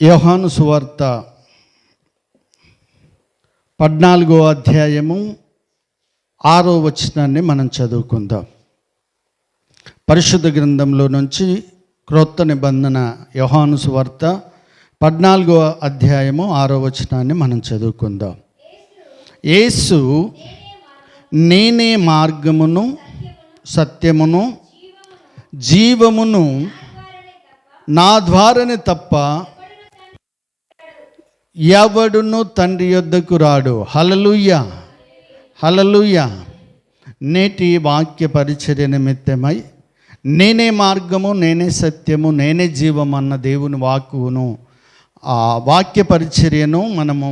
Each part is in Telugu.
యోహాను సువార్త 14వ అధ్యాయము 6వ వచనాన్ని మనం చదువుకుందాం. పరిశుద్ధ గ్రంథంలో నుంచి క్రొత్త నిబంధన యోహాను సువార్త 14వ అధ్యాయము 6వ వచనాన్ని మనం చదువుకుందాం. యేసు నేనే మార్గమును సత్యమును జీవమును, నా ద్వారానే తప్ప ఎవడును తండ్రి యొద్దకు రాడు. హల్లెలూయా, హల్లెలూయా. నేటి వాక్య పరిచర్య నిమిత్తమై నేనే మార్గము, నేనే సత్యము, నేనే జీవం అన్న దేవుని వాక్కును, ఆ వాక్య పరిచర్యను మనము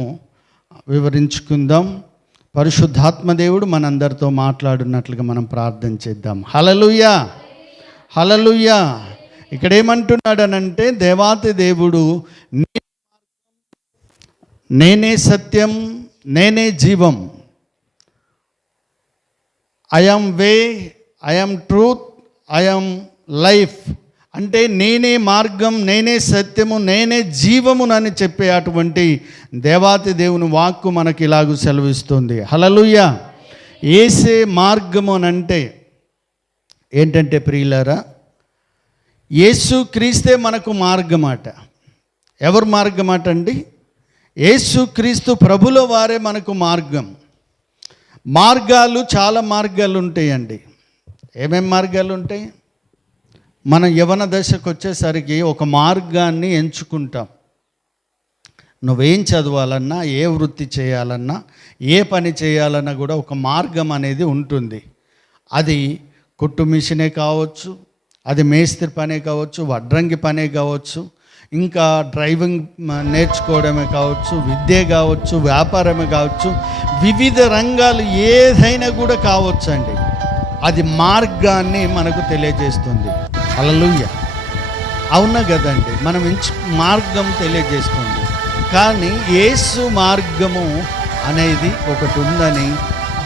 వివరించుకుందాం. పరిశుద్ధాత్మ దేవుడు మనందరితో మాట్లాడున్నట్లుగా మనం ప్రార్థన చేద్దాం. హల్లెలూయా, హల్లెలూయా. ఇక్కడ ఏమంటున్నాడనంటే, దేవాతి దేవుడు నేనే సత్యం, నేనే జీవం, I am way, I am truth, I am life. అంటే నేనే మార్గం, నేనే సత్యము, నేనే జీవమునని చెప్పే అటువంటి దేవాతి దేవుని వాక్కు మనకి ఇలాగూ సెలవిస్తుంది. హల్లెలూయా. యేసే మార్గము అని అంటే ఏంటంటే ప్రియులారా, యేసు క్రీస్తే మనకు మార్గమాట. ఎవరు మార్గమాట అండి? యేసు క్రీస్తు ప్రభుల వారే మనకు మార్గం. మార్గాలు, చాలా మార్గాలు ఉంటాయండి. ఏమేం మార్గాలు ఉంటాయి? మన యవ్వన దశకు వచ్చేసరికి ఒక మార్గాన్ని ఎంచుకుంటాం. నువ్వేం చదవాలన్నా, ఏ వృత్తి చేయాలన్నా, ఏ పని చేయాలన్నా కూడా ఒక మార్గం అనేది ఉంటుంది. అది కుట్టు మిషనే కావచ్చు, అది మేస్త్రి పనే కావచ్చు, వడ్రంగి పనే కావచ్చు, ఇంకా డ్రైవింగ్ నేర్చుకోవడమే కావచ్చు, విద్య కావచ్చు, వ్యాపారమే కావచ్చు, వివిధ రంగాలు ఏదైనా కూడా కావచ్చు అండి. అది మార్గాన్ని మనకు తెలియజేస్తుంది. హల్లెలూయా, అవునా కదండి? మనం మార్గం తెలియజేస్తుంది. కానీ యేసు మార్గము అనేది ఒకటి ఉందని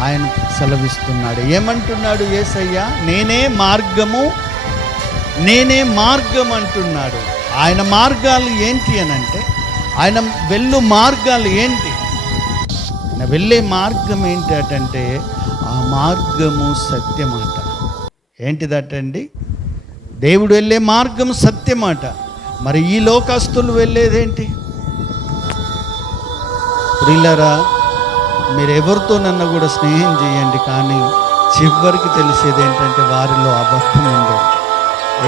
ఆయన సెలవిస్తున్నాడు. ఏమంటున్నాడు యేసయ్య? నేనే మార్గము, నేనే మార్గం అంటున్నాడు. ఆయన మార్గాలు ఏంటి అని అంటే, ఆయన వెళ్ళు మార్గాలు ఏంటి? ఆయన వెళ్ళే మార్గం ఏంటంటే, ఆ మార్గము సత్యమాట. ఏంటిదటండి? దేవుడు వెళ్ళే మార్గం సత్యమాట. మరి ఈ లోకస్తులు వెళ్ళేదేంటి? ప్రియులారా, మీరు ఎవరితోనన్నా కూడా స్నేహం చేయండి, కానీ చివరికి తెలిసేది ఏంటంటే వారిలో అబద్ధం ఉంది.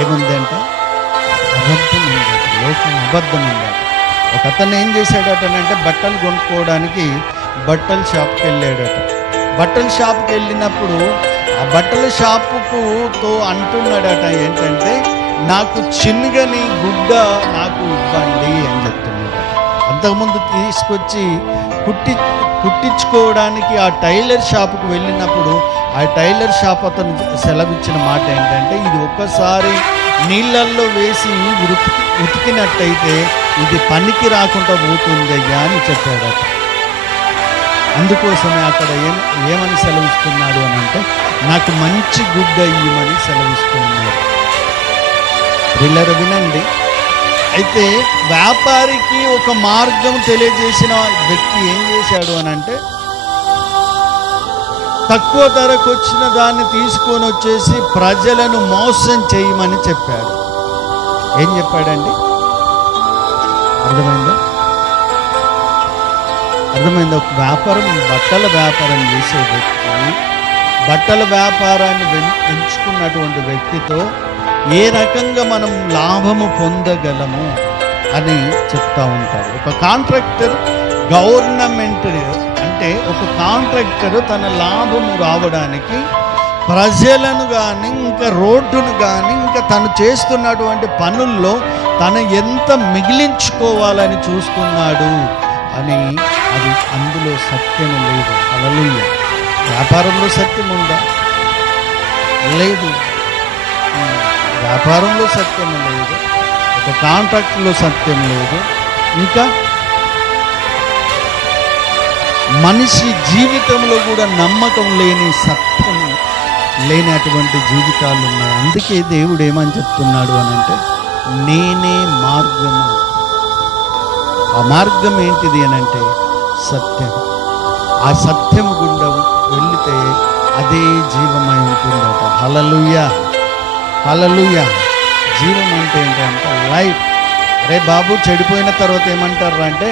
ఏముందంటే అబద్ధం ఉంది, లోకం అబద్ధం ఉంది. ఒక అతను ఏం చేశాడటనంటే, బట్టలు కొనుక్కోవడానికి బట్టల షాప్కి వెళ్ళాడట. బట్టల షాప్కి వెళ్ళినప్పుడు ఆ బట్టల షాపుతో అంటున్నాడట, ఏంటంటే నాకు చిన్నగని గుడ్డ నాకు ఇవ్వండి అని చెప్తున్నాడు. అంతకుముందు తీసుకొచ్చి కుట్టించుకోవడానికి ఆ టైలర్ షాపుకు వెళ్ళినప్పుడు ఆ టైలర్ షాప్ అతను సెలవిచ్చిన మాట ఏంటంటే, ఇది ఒక్కసారి నీళ్ళల్లో వేసి ఉతికినట్టయితే ఇది పనికి రాకుండా పోతుంది అయ్యా అని చెప్పాడట. అందుకోసమే అక్కడ ఏమని సెలవిస్తున్నాడు అని అంటే, నాకు మంచి గుడ్డ ఇయ్యమని సెలవిస్తున్నాడు. పిల్లలు వినండి. అయితే వ్యాపారికి ఒక మార్గం తెలియజేసిన వ్యక్తి ఏం చేశాడు అని అంటే, తక్కువ ధరకు వచ్చిన దాన్ని తీసుకొని వచ్చేసి ప్రజలను మోసం చేయమని చెప్పాడు. ఏం చెప్పాడండి? అర్థమైందా? అర్థమైందా? ఒక వ్యాపారం, బట్టల వ్యాపారం చేసే వ్యక్తి, బట్టల వ్యాపారాన్ని ఎంచుకున్నటువంటి వ్యక్తితో ఏ రకంగా మనం లాభము పొందగలము అని చెప్తా ఉంటారు. ఒక కాంట్రాక్టర్, గవర్నమెంట్ అంటే ఒక కాంట్రాక్టర్ తన లాభము రావడానికి ప్రజలను కానీ, ఇంకా రోడ్డును కానీ, ఇంకా తను చేస్తున్నటువంటి పనుల్లో తను ఎంత మిగిలించుకోవాలని చూస్తున్నాడు అని, అది అందులో సత్యం లేదు. హల్లెలూయా. వ్యాపారంలో సత్యం ఉందా? లేదు. వ్యాపారంలో సత్యం లేదు, ఒక కాంట్రాక్ట్లో సత్యం లేదు, ఇంకా మనిషి జీవితంలో కూడా నమ్మకం లేని సత్యం లేనటువంటి జీవితాలు ఉన్నాయి. అందుకే దేవుడు ఏమని చెప్తున్నాడు అని అంటే, నేనే మార్గము. ఆ మార్గం ఏంటిది అని అంటే సత్యం. ఆ సత్యము గుండా వెళితే అదే జీవమై ఉంటుందట. హల్లెలూయా, హల్లెలూయా. జీవం అంటే ఏంటంటే లైఫ్. అరే బాబు, చెడిపోయిన తర్వాత ఏమంటారు అంటే,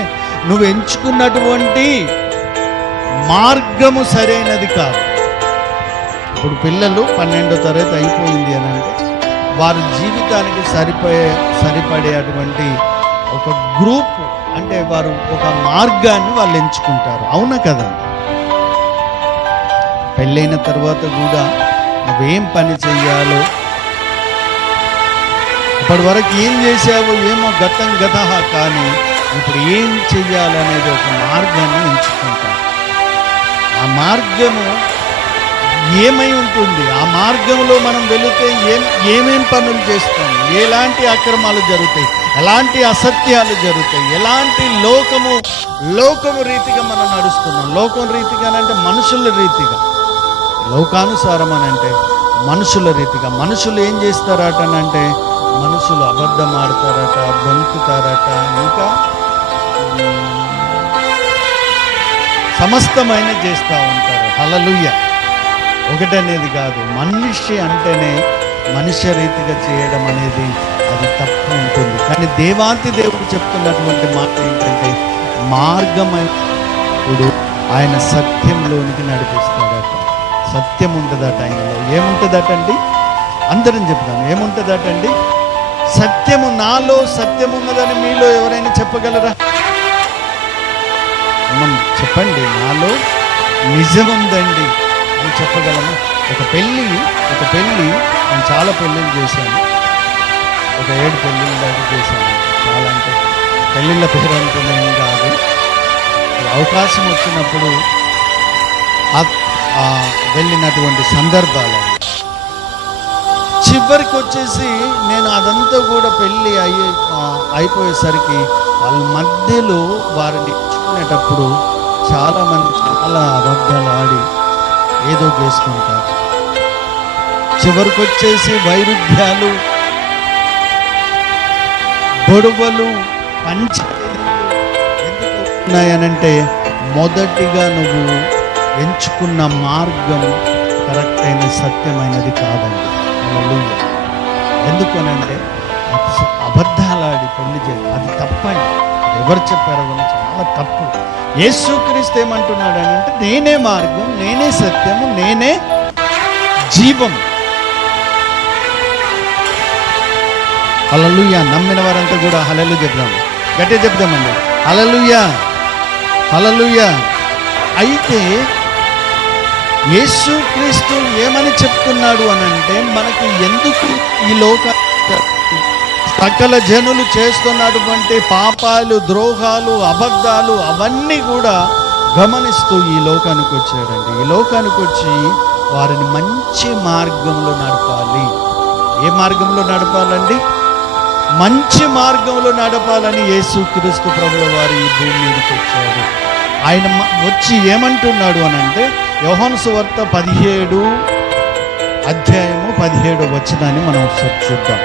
నువ్వు ఎంచుకున్నటువంటి మార్గము సరైనది కాదు. ఇప్పుడు పిల్లలు 12వ తరగతి అయిపోయింది అని అంటే వారి జీవితానికి సరిపడేటువంటి ఒక గ్రూప్, అంటే వారు ఒక మార్గాన్ని వాళ్ళు ఎంచుకుంటారు. అవునా కదా? పెళ్ళైన తర్వాత కూడా నువ్వేం పని చెయ్యాలో, ఇప్పటి వరకు ఏం చేసావో ఏమో గతం గత, కానీ ఇప్పుడు ఏం చెయ్యాలనేది ఒక మార్గాన్ని ఎంచుకుంటాం. ఆ మార్గము ఏమై ఉంటుంది, ఆ మార్గంలో మనం వెళితే ఏమేం పనులు చేస్తాం, ఎలాంటి అక్రమాలు జరుగుతాయి, ఎలాంటి అసత్యాలు జరుగుతాయి, ఎలాంటి లోకము రీతిగా మనం నడుస్తున్నాం. లోకం రీతిగా అంటే మనుషుల రీతిగా, లోకానుసారం అని అంటే మనుషుల రీతిగా. మనుషులు ఏం చేస్తారట అంటే, మనుషులు అబద్ధం ఆడతారట, బొంకుతారట, ఇంకా సమస్తమైన చేస్తూ ఉంటారు. హల్లెలూయా. ఒకటనేది కాదు, మనిషి అంటేనే మనుష్య రీతిగా చేయడం అనేది అది తప్పు ఉంటుంది. కానీ దేవాంతి దేవుడు చెప్తున్నటువంటి మాట ఏంటంటే, మార్గమైనప్పుడు ఆయన సత్యంలోనికి నడిపిస్తాడట. సత్యం ఉంటుందట ఆయనలో. ఏముంటుందటండి? అందరం చెప్తాం, ఏముంటుందటండి? సత్యము. నాలో సత్యం ఉన్నదని మీలో ఎవరైనా చెప్పగలరా? మనం చెప్పండి, నాలో నిజం ఉందండి అని చెప్పగలము. ఒక పెళ్ళి నేను చాలా పెళ్ళిళ్ళు చేశాను. ఒక 7 పెళ్ళిళ్ళు దాకా చేశాను. చాలా అంటే పెళ్ళిళ్ళ పేరు అంటున్నాను కాదు. అవకాశం వచ్చినప్పుడు వెళ్ళినటువంటి సందర్భాలు. చివరికి వచ్చేసి నేను అదంతా కూడా పెళ్ళి అయిపోయేసరికి వాళ్ళ మధ్యలో వారిని ఇచ్చుకునేటప్పుడు చాలామంది చాలా అబద్ధాలు ఆడి ఏదో చేస్తుంటారు. చివరికి వచ్చేసి వైరుధ్యాలు, గొడవలు, పంచాయతీలు ఎందుకు ఉన్నాయనంటే, మొదటిగా నువ్వు ఎంచుకున్న మార్గం కరెక్ట్ అయిన సత్యమైనది కాదండి. ఎందుకనంటే అబద్ధాలాడి పెళ్లి చేయాలి, అది తప్పండి. ఎవరు చెప్పారో కానీ చాలా తప్పు. యేసుక్రీస్తు ఏమంటున్నాడు అని అంటే, నేనే మార్గం, నేనే సత్యము, నేనే జీవం. హల్లెలూయా. నమ్మిన వారంతా కూడా హల్లెలూయా చెప్దాం, గట్టిగా చెప్దామండి. హల్లెలూయా, హల్లెలూయా. అయితే యేసుక్రీస్తు ఏమని చెప్తున్నాడు అని అంటే, మనకి ఎందుకు ఈ లోక సకల జనులు చేస్తున్నటువంటి పాపాలు, ద్రోహాలు, అబద్ధాలు అవన్నీ కూడా గమనిస్తూ ఈ లోకానికి వచ్చాడండి. ఈ లోకానికి వచ్చి వారిని మంచి మార్గంలో నడపాలి. ఏ మార్గంలో నడపాలండి? మంచి మార్గంలో నడపాలని యేసుక్రీస్తు ప్రభుల వారు ఈ భూమి మీదకి వచ్చాడు. ఆయన వచ్చి ఏమంటున్నాడు అని అంటే, యోహాను సువార్త 17 అధ్యాయము 17వ వచనాన్ని మనం ఒకసారి చూద్దాం.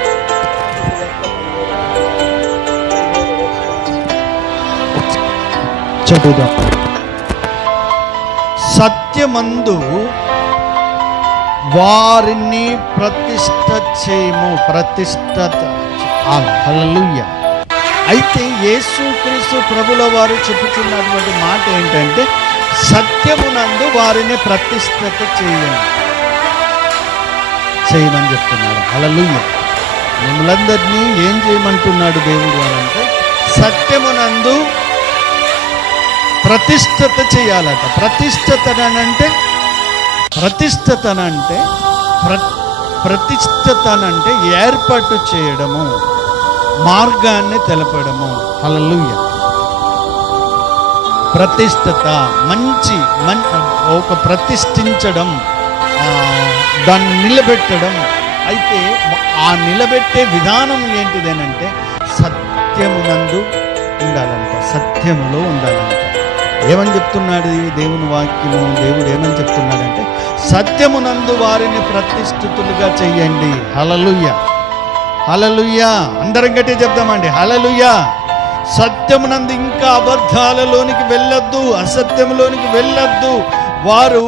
చదువుదాం. సత్యమందు వారిని ప్రతిష్ఠ చేయము. హల్లెలూయా. అయితే యేసుక్రీస్తు ప్రభుల వారు చెప్పుచున్నటువంటి మాట ఏంటంటే, సత్యమునందు వారిని ప్రతిష్ఠత చేయమని చెప్తున్నాడు. హల్లెలూయా. మిమ్మల్ందరినీ ఏం చేయమంటున్నాడు దేవుడు అని అంటే, సత్యమునందు ప్రతిష్ఠత చేయాలట. ప్రతిష్ఠతనంటే ఏర్పాటు చేయడము, మార్గాన్ని తెలపడము. హల్లెలూయా. ప్రతిష్ఠత ఒక ప్రతిష్ఠించడం, దాన్ని నిలబెట్టడం. అయితే ఆ నిలబెట్టే విధానం ఏంటిదేనంటే, సత్యమునందు ఉండాలంట, సత్యములో ఉండాలంట. ఏమని చెప్తున్నాడు ఈ దేవుని వాక్యము? దేవుడు ఏమని చెప్తున్నాడంటే, సత్యమునందు వారిని ప్రతిష్ఠితులుగా చెయ్యండి. హల్లెలూయా, హల్లెలూయా. అందరం గట్టి చెప్తామండి, హల్లెలూయా. సత్యమునందు, ఇంకా అబద్ధాలలోనికి వెళ్ళొద్దు, అసత్యములోనికి వెళ్ళొద్దు. వారు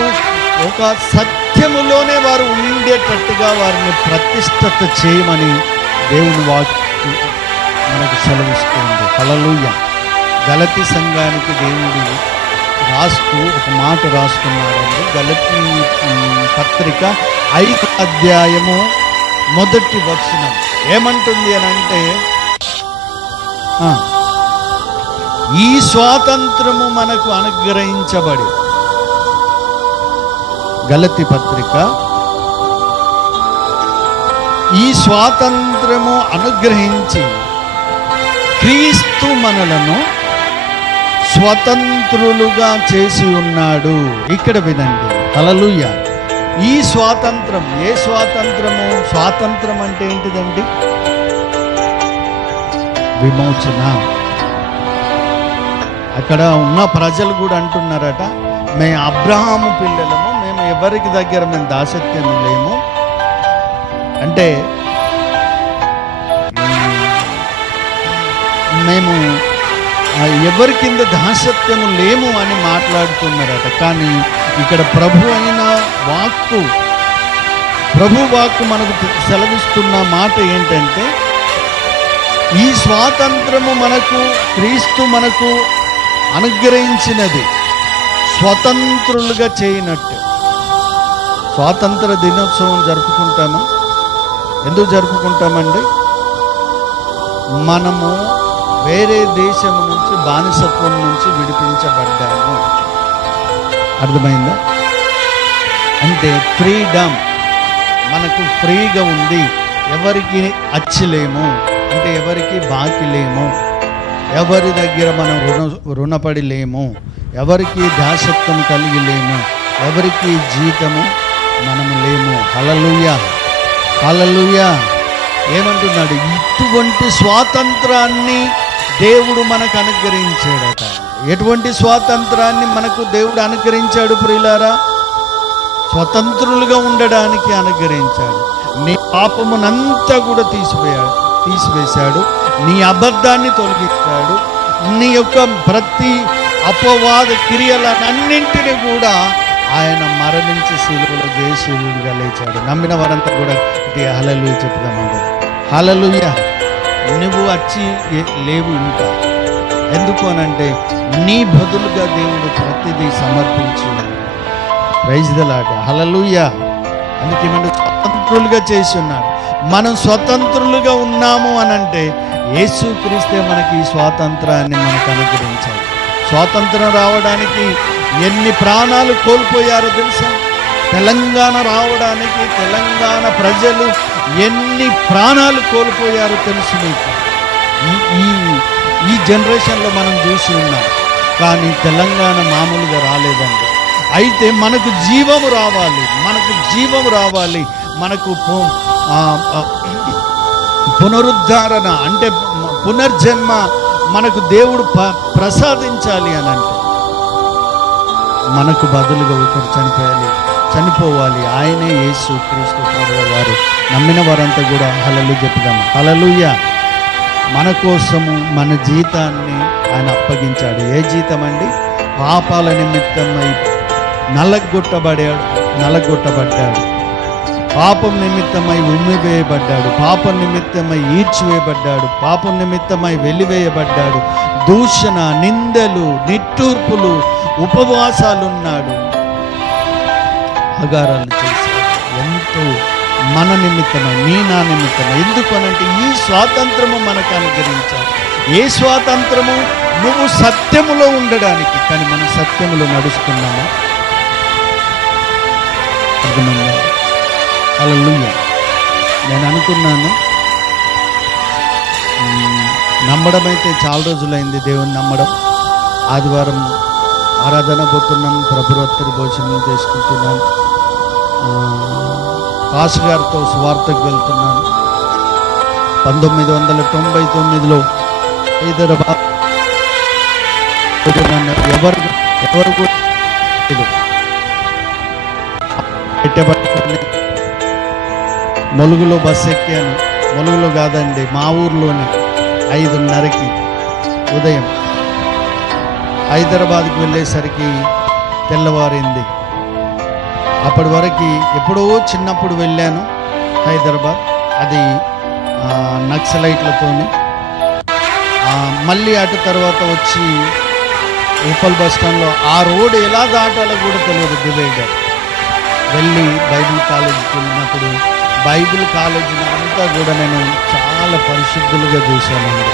ఒక సత్యములోనే వారు ఉండేటట్టుగా వారిని ప్రతిష్ఠత చేయమని దేవుని వాక్యం మనకు సెలవిస్తుంది. హల్లెలూయా. గలతీ సంఘానికి దేవుడు రాస్తూ ఒక మాట రాస్తున్నాడండి. గలతీ పత్రిక 5వ అధ్యాయము 1వ వచనం ఏమంటుంది అని అంటే, ఈ స్వాతంత్రము మనకు అనుగ్రహించబడి, గలతీ పత్రిక, ఈ స్వాతంత్రము అనుగ్రహించి క్రీస్తు మనలను స్వతంత్రులుగా చేసి ఉన్నాడు. ఇక్కడ వినండి, హల్లెలూయా. ఈ స్వాతంత్రం, ఏ స్వాతంత్రము? స్వాతంత్రం అంటే ఏంటిదండి? విమోచన. అక్కడ ఉన్న ప్రజలు కూడా అంటున్నారట, మేము అబ్రహాము పిల్లలము, మేము ఎవరికి దగ్గర మేము దాసత్యము లేము. అంటే మేము ఎవరి కింద దాసత్యము లేము అని మాట్లాడుతున్నారట. కానీ ఇక్కడ ప్రభు వాక్కు మనకు సెలవిస్తున్న మాట ఏంటంటే, ఈ స్వాతంత్రము మనకు క్రీస్తు మనకు అనుగ్రహించినది స్వతంత్రులుగా చేయనట్టు. స్వాతంత్ర దినోత్సవం జరుపుకుంటాము. ఎందుకు జరుపుకుంటామండి? మనము వేరే దేశం నుంచి, బానిసత్వం నుంచి విడిపించబడ్డాము. అర్థమైందా? అంటే ఫ్రీడమ్, మనకు ఫ్రీగా ఉంది. ఎవరికి అచ్చిలేము, అంటే ఎవరికి బాకీ లేము, ఎవరి దగ్గర మనం రుణపడి లేము, ఎవరికి దాసత్వం కలిగి లేము, ఎవరికి జీతము మనము లేము. హల్లెలూయా, హల్లెలూయా. ఏమంటున్నాడు? ఇటువంటి స్వాతంత్రాన్ని దేవుడు మనకు అనుగ్రహించాడట. ఎటువంటి స్వాతంత్రాన్ని మనకు దేవుడు అనుగ్రహించాడు ప్రియులారా? స్వతంత్రులుగా ఉండడానికి అనుగ్రహించాడు. నీ పాపమునంతా కూడా తీసివేశాడు. నీ అబద్ధాన్ని తొలగించాడు. నీ యొక్క ప్రతి అపవాద క్రియలన్నింటినీ కూడా ఆయన మరణించి శిలువలో జయశీలుడిగా లేచాడు. నమ్మిన వారంతా కూడా ఇది హల్లెలూయా చెప్తామండి. హల్లెలూయా. నువ్వు వచ్చి లేవు ఇంకా. ఎందుకు అనంటే, నీ బదులుగా దేవుడు ప్రతిదీ సమర్పించి ప్రైజ్ ది లార్డ్. హల్లెలూయా. అందుకే మనం స్వతంత్రులుగా చేసి ఉన్నాడు. మనం స్వతంత్రులుగా ఉన్నాము అనంటే యేసుక్రీస్తే మనకి ఈ స్వాతంత్రాన్ని మనకు అనుగ్రహించాలి. స్వాతంత్రం రావడానికి ఎన్ని ప్రాణాలు కోల్పోయారో తెలుసా? తెలంగాణ రావడానికి తెలంగాణ ప్రజలు ఎన్ని ప్రాణాలు కోల్పోయారో తెలుసు మీకు. ఈ జనరేషన్లో మనం చూసి ఉన్నాం. కానీ తెలంగాణ మామూలుగా రాలేదండి. అయితే మనకు జీవము రావాలి, మనకు పునరుద్ధరణ అంటే పునర్జన్మ మనకు దేవుడు ప్రసాదించాలి అని అంటే, మనకు బదులుగా ఒకరు చనిపోవాలి. ఆయనే యేసు క్రీస్తు ప్రభువు వారు. నమ్మిన వారంతా కూడా హల్లెలూయా చెప్తాము. హల్లెలూయా. మన కోసము మన జీతాన్ని ఆయన అప్పగించాడు. ఏ జీతం అండి? పాపాల నిమిత్తమై నలగొట్టబడ్డాడు. పాపం నిమిత్తమై ఉమ్మివేయబడ్డాడు. పాపం నిమిత్తమై ఈడ్చివేయబడ్డాడు. పాపం నిమిత్తమై వెలివేయబడ్డాడు. దూషణ, నిందలు, నిట్టూర్పులు, ఉపవాసాలున్నాడు, ఆగారాలు చేశాడు. ఎంతో మన నిమిత్తమై, నా నిమిత్తమై. ఎందుకు అనంటే ఈ స్వాతంత్రము మనకు అనుగ్రహించాడు. ఏ స్వాతంత్రము? నువ్వు సత్యములో ఉండడానికి. కానీ మనం సత్యములో నడుస్తున్నామా? అర్థమైందా? హల్లెలూయా. నేను అనుకున్నాను, నమ్మడం అయితే చాలా రోజులైంది దేవుని నమ్మడం. ఆదివారం ఆరాధన పోతున్నాను, ప్రభురాత్రి భోజనం చేసుకుంటున్నాను, పాస్ గారితో సువార్తకు వెళ్తున్నాను. 1999లో హైదరాబాద్ ఎవరు ఎవరు కూడా లేదు. పెట్టబట్టుకొని ములుగులో బస్సు ఎక్కాను. ములుగులో కాదండి, మా ఊర్లోనే 5:30కి ఉదయం. హైదరాబాద్కి వెళ్ళేసరికి తెల్లవారింది. అప్పటి వరకు ఎప్పుడో చిన్నప్పుడు వెళ్ళాను హైదరాబాద్, అది నక్సలైట్లతోని. మళ్ళీ అటు తర్వాత వచ్చి ఉప్పల్ బస్ స్టాండ్లో ఆ రోడ్ ఎలా దాటాలో కూడా తెలియదు, డివైడర్. వెళ్ళి బైబిల్ కాలేజీకి వెళ్ళినప్పుడు బైబిల్ కాలేజీని అంతా కూడా నేను చాలా పరిశుద్ధులుగా చూశానండి.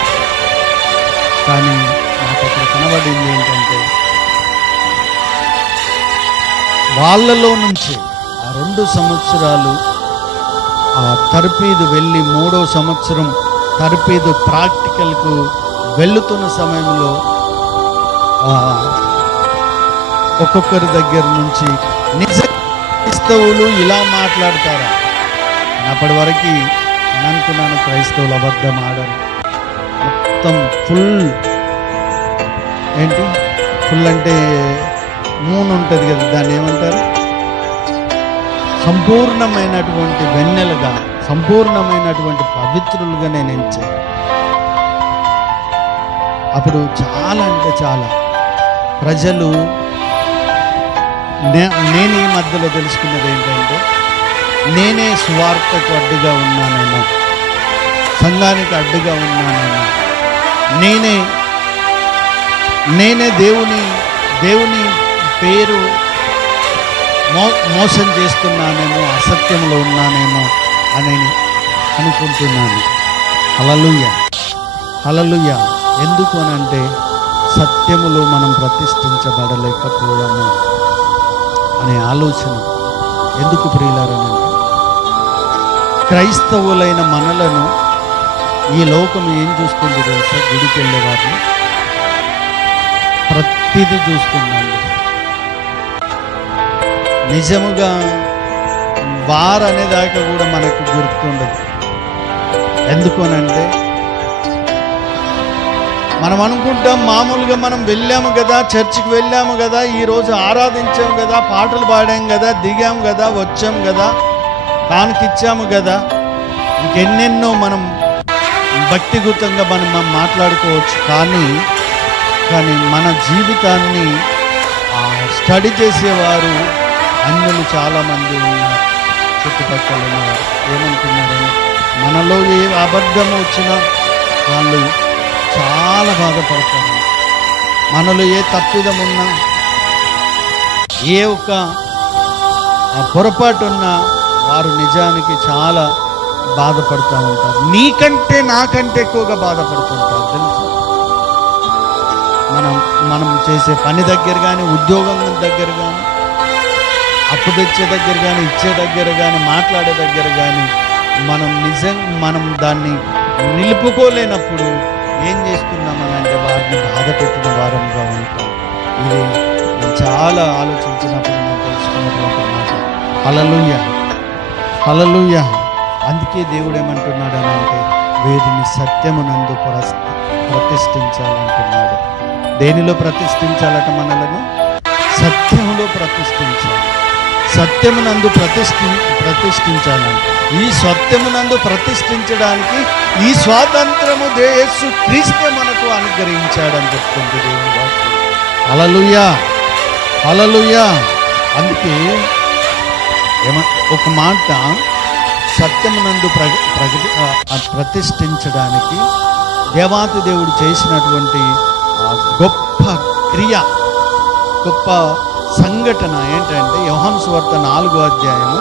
కానీ నాకు అక్కడ కనబడింది ఏంటంటే, వాళ్ళలో నుంచి ఆ 2 సంవత్సరాలు ఆ తర్పీదు వెళ్ళి 3వ సంవత్సరం తర్పీదు ప్రాక్టికల్కు వెళుతున్న సమయంలో ఒక్కొక్కరి దగ్గర నుంచి నిజ క్రైస్తవులు ఇలా మాట్లాడతారా? అప్పటి వరకు నేను అనుకున్నాను క్రైస్తవులు అబద్ధం ఆడరు. మొత్తం ఫుల్ అంటే మూన్ ఉంటుంది కదా, దాన్ని ఏమంటారు, సంపూర్ణమైనటువంటి వెన్నెలుగా, సంపూర్ణమైనటువంటి పవిత్రులుగా నేను ఎంచాను. అప్పుడు చాలా అంటే చాలా ప్రజలు, నేను ఈ మధ్యలో తెలుసుకున్నది ఏంటంటే, నేనే సువార్తకు అడ్డుగా ఉన్నానేమో, సంఘానికి అడ్డుగా ఉన్నానేమో, నేనే దేవుని పేరు మోసం చేస్తున్నానేమో, అసత్యంలో ఉన్నానేమో అని అనుకుంటున్నాను. హల్లెలూయా, హల్లెలూయా. ఎందుకు అనంటే, సత్యములో మనం ప్రతిష్ఠించబడలేకపోయాము అనే ఆలోచన. ఎందుకు ప్రియులారనంటే, క్రైస్తవులైన మనలను ఈ లోకం ఏం చూస్తుంది తెలుసా? గుడికి వెళ్ళే వారిని ప్రతిదీ చూస్తుందండి. నిజముగా వారనేదాకా కూడా మనకు గుర్తుండదు. ఎందుకోనంటే, మనం అనుకుంటాం మామూలుగా మనం వెళ్ళాము కదా, చర్చికి వెళ్ళాము కదా, ఈరోజు ఆరాధించాము కదా, పాటలు పాడాము కదా, దిగాము కదా, వచ్చాము కదా, కానుకిచ్చాము కదా, ఇంకెన్నెన్నో మనం భక్తిగతంగా మనం మాట్లాడుకోవచ్చు. కానీ మన జీవితాన్ని స్టడీ చేసేవారు అన్యులు చాలామంది ఉన్నారు, చుట్టుపక్కల ఉన్నారు. ఏమంటున్నారని, మనలో ఏ అబద్ధం వచ్చినా వాళ్ళు చాలా బాధపడతారు. మనలో ఏ తప్పిదం ఉన్నా, ఏ ఒక్క పొరపాటు ఉన్నా వారు నిజానికి చాలా బాధపడుతూ ఉంటారు. నీకంటే నాకంటే ఎక్కువగా బాధపడుతుంటారు తెలుసు. మనం చేసే పని దగ్గర కానీ, ఉద్యోగం దగ్గర కానీ, అప్పు తెచ్చే దగ్గర కానీ, ఇచ్చే దగ్గర కానీ, మాట్లాడే దగ్గర కానీ మనం దాన్ని నిలుపుకోలేనప్పుడు ఏం చేస్తున్నామని అంటే, వారిని బాధ పెట్టిన వారంగా ఉంటాం. ఇది నేను చాలా ఆలోచించినప్పుడు నేను తెలుసుకున్నటువంటి మాట. హల్లెలూయా, హల్లెలూయా. అందుకే దేవుడు ఏమంటున్నాడు అని అంటే, వీరిని సత్యమునందు ప్రతిష్ఠించాలంటున్నాడు. దేనిలో ప్రతిష్ఠించాలట? మనలను సత్యములో ప్రతిష్ఠించాలి. సత్యమునందు ప్రతిష్ఠించాలని, ఈ సత్యమునందు ప్రతిష్ఠించడానికి ఈ స్వాతంత్రము యేసు క్రీస్తే మనకు అనుగ్రహించాడని చెప్తుంది దేవుని వాక్యం. హల్లెలూయా, హల్లెలూయా. అందుకే ఒక మాట, సత్యమునందు ప్రతిష్ఠించడానికి దేవాతి దేవుడు చేసినటువంటి గొప్ప క్రియ, గొప్ప సంఘటన ఏంటంటే, యోహాను సువార్త 4వ అధ్యాయము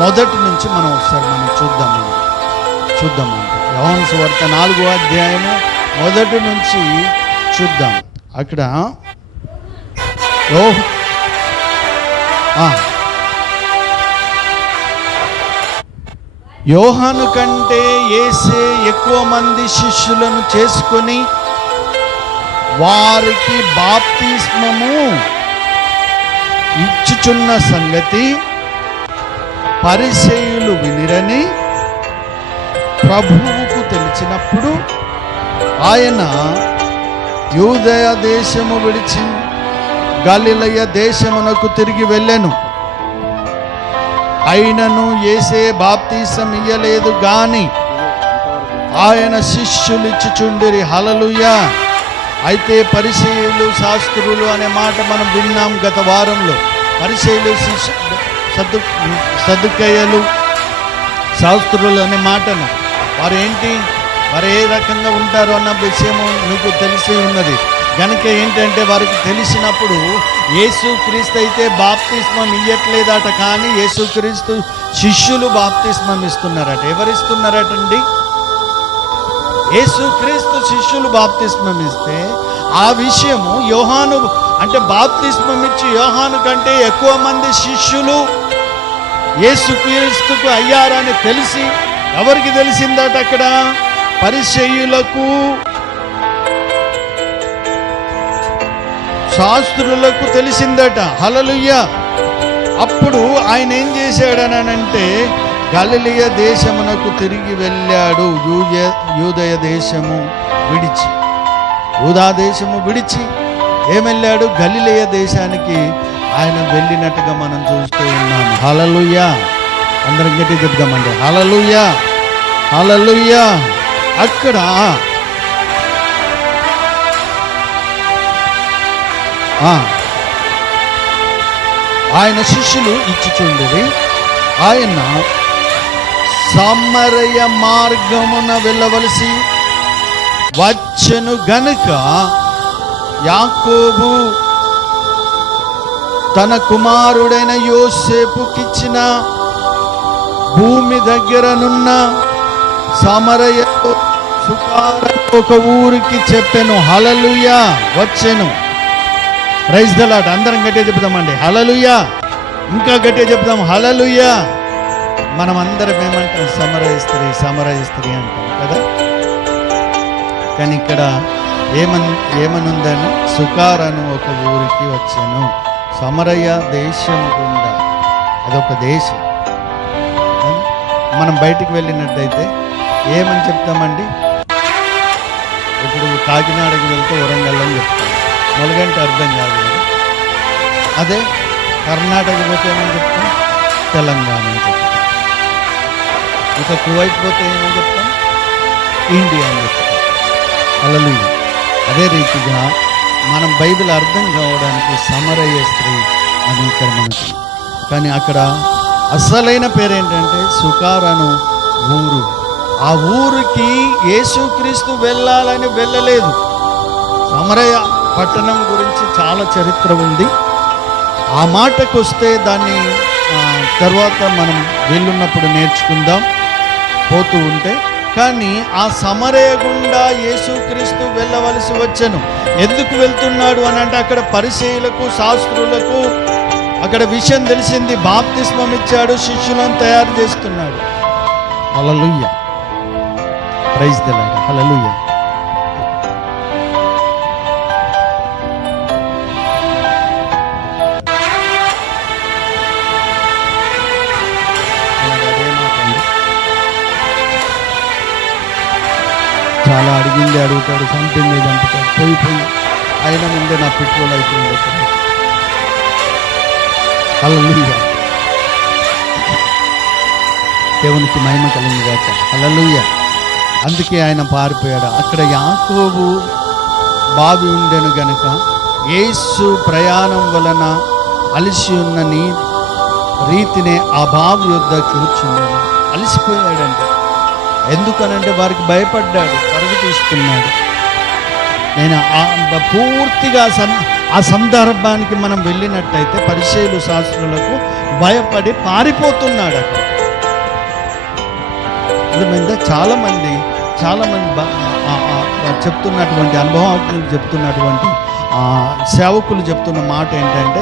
మొదటి నుంచి మనం ఒకసారి చూద్దామండి. యోహాను సువార్త 4వ అధ్యాయము మొదటి నుంచి చూద్దాం. అక్కడ యోహాను కంటే యేసే ఎక్కువ మంది శిష్యులను చేసుకొని వారికి బాప్తిస్మము ఇచ్చుచున్న సంగతి పరిసయ్యులు వినిరని ప్రభువుకు తెలిసినప్పుడు ఆయన యూదయ దేశము విడిచి గలిలయ దేశమునకు తిరిగి వెళ్ళెను. అయినను యేసే బాప్తీసం ఇయ్యలేదు గాని ఆయన శిష్యులు ఇచ్చుచుండిరి. హల్లెలూయా. అయితే పరిసయ్యులు శాస్త్రులు అనే మాట మనం విన్నాం గత వారంలో. పరిసయ్యులు సద్దుకయ్యలు శాస్త్రులు అనే మాటను వారు ఏ రకంగా ఉంటారో అన్న విషయము మీకు తెలిసి ఉన్నది. కనుక ఏంటంటే వారికి తెలిసినప్పుడు యేసుక్రీస్తు అయితే బాప్తిస్మం ఇయ్యట్లేదట, కానీ యేసుక్రీస్తు శిష్యులు బాప్తిస్మం ఇస్తున్నారట. ఎవరిస్తున్నారటండి? యేసుక్రీస్తు శిష్యులు బాప్తిస్మం ఇస్తే ఆ విషయము యోహాను అంటే బాప్తిస్మం ఇచ్చి యోహాను కంటే ఎక్కువ మంది శిష్యులు యేసుక్రీస్తుకు అయ్యారని తెలిసి ఎవరికి తెలిసిందట? అక్కడ పరిసయ్యులకు శాస్త్రులకు తెలిసిందట. హల్లెలూయా. అప్పుడు ఆయన ఏం చేశాడనంటే గలిలయ దేశమునకు తిరిగి వెళ్ళాడు. యూదయ దేశము విడిచి, యూదా దేశము విడిచి ఏమెళ్ళాడు? గలిలయ దేశానికి ఆయన వెళ్ళినట్టుగా మనం చూస్తూ ఉన్నాము. హల్లెలూయా. అందరం గట్టి చెప్దామండి హల్లెలూయా, హల్లెలూయా. అక్కడ ఆయన శిష్యులు ఇచ్చుచుండిరి. ఆయన సమరయ మార్గమున వెళ్ళవలసి వచ్చెను గనుక యాకోబు తన కుమారుడైన యోసేపుకిచ్చిన భూమి దగ్గరనున్న సమరయ సుకార ఒక ఊరికి చెప్పెను. హల్లెలూయా. వచ్చెను. Praise the Lord. అందరం గట్టిగా చెప్తామండి హల్లెలూయా. ఇంకా గట్టిగా చెప్తాం హల్లెలూయా. మనం అందరం ఏమంటాం? సమరయ స్త్రీ అంటాం కదా. కానీ ఇక్కడ ఏమనుందని సుకారను ఒక ఊరికి వచ్చాను. సమరయ దేశం గుండా, అదొక దేశం. మనం బయటికి వెళ్ళినట్టయితే ఏమని చెప్తామండి? ఇప్పుడు కాకినాడకి వెళ్తే వరంగల్ అని చెప్తాం. మొలగంటే అర్థం కాదు కదా. అదే కర్ణాటక పోతే ఏమని చెప్తాం? తెలంగాణ అని చెప్తాం. ఇక కువైట్ పోతే ఏమని చెప్తాం? ఇండియా అని చెప్తాం. హల్లెలూయా. అదే రీతిగా మనం బైబిల్ అర్థం కావడానికి సమరయ స్త్రీ అని ఇక్కడ మనకి. కానీ అక్కడ అసలైన పేరేంటంటే సుకారను ఊరు. ఆ ఊరికి యేసుక్రీస్తు వెళ్ళాలని వెళ్ళలేదు. సమరయ పట్టణం గురించి చాలా చరిత్ర ఉంది. ఆ మాటకు వస్తే దాన్ని తర్వాత మనం వెళ్ళున్నప్పుడు నేర్చుకుందాం పోతూ ఉంటే. కానీ ఆ సమరయ గుండా యేసుక్రీస్తు వెళ్ళవలసి వచ్చెను. ఎందుకు వెళ్తున్నాడు అని అంటే అక్కడ పరిసయ్యులకు శాస్త్రులకు అక్కడ విషయం తెలిసింది. బాప్తిస్మం ఇచ్చాడు, శిష్యులను తయారు చేస్తున్నాడు. Hallelujah. Praise the Lord. Hallelujah. చాలా అడుగుతాడు, చంపుతాడు. పోయి ఆయన ముందే నా పెట్రోల్ అయిపోయింది. హల్లెలూయా. దేవునికి మహిమ కలిగింది గాక. హల్లెలూయా. అందుకే ఆయన పారిపోయాడు. అక్కడ యాకోబు బావి ఉండెను గనుక యేసు ప్రయాణం వలన అలిసి ఉన్న రీతినే ఆ బావి యొద్ద కూర్చున్నాడు. అలిసిపోయాడంటే ఎందుకనంటే వారికి భయపడ్డాడు, పరుగు తీసుకున్నాడు. నేను పూర్తిగా ఆ సందర్భానికి మనం వెళ్ళినట్టయితే పరిసయ్యులు శాస్త్రులకు భయపడి పారిపోతున్నాడు. అక్కడ అర్థమైందా? చాలామంది చెప్తున్నటువంటి అనుభవాలు చెప్తున్నటువంటి సేవకులు చెప్తున్న మాట ఏంటంటే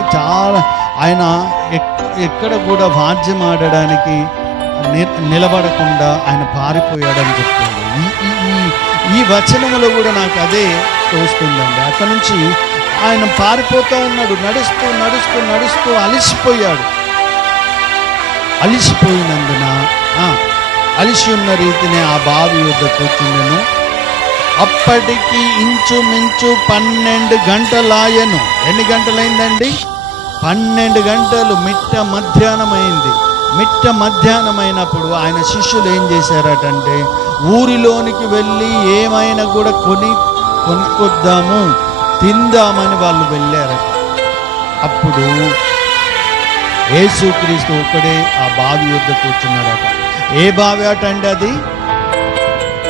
ఆయన ఎక్కడ కూడా వాద్యం ఆడడానికి నిలబడకుండా ఆయన పారిపోయాడని చెప్తుంది. ఈ వచనములో కూడా నాకు అదే తోస్తుందండి. అక్కడ నుంచి ఆయన పారిపోతూ ఉన్నాడు. నడుస్తూ అలిసిపోయాడు. అలిసిపోయినందున అలిసి ఉన్న రీతిని ఆ బావి వద్ద కూర్చుండెను. అప్పటికి ఇంచుమించు 12 గంటలాయను. ఎన్ని గంటలైందండి? 12 గంటలు. మిట్ట మధ్యాహ్నమైంది. మిట్ట మధ్యాహ్నమైనప్పుడు ఆయన శిష్యులు ఏం చేశారటంటే, ఊరిలోనికి వెళ్ళి ఏమైనా కూడా కొనుక్కొద్దాము, తిందామని వాళ్ళు వెళ్ళారట. అప్పుడు యేసుక్రీస్తు ఒక్కడే ఆ బావి యొద్ద కూర్చున్నాడట. ఏ బావి అట అండి? అది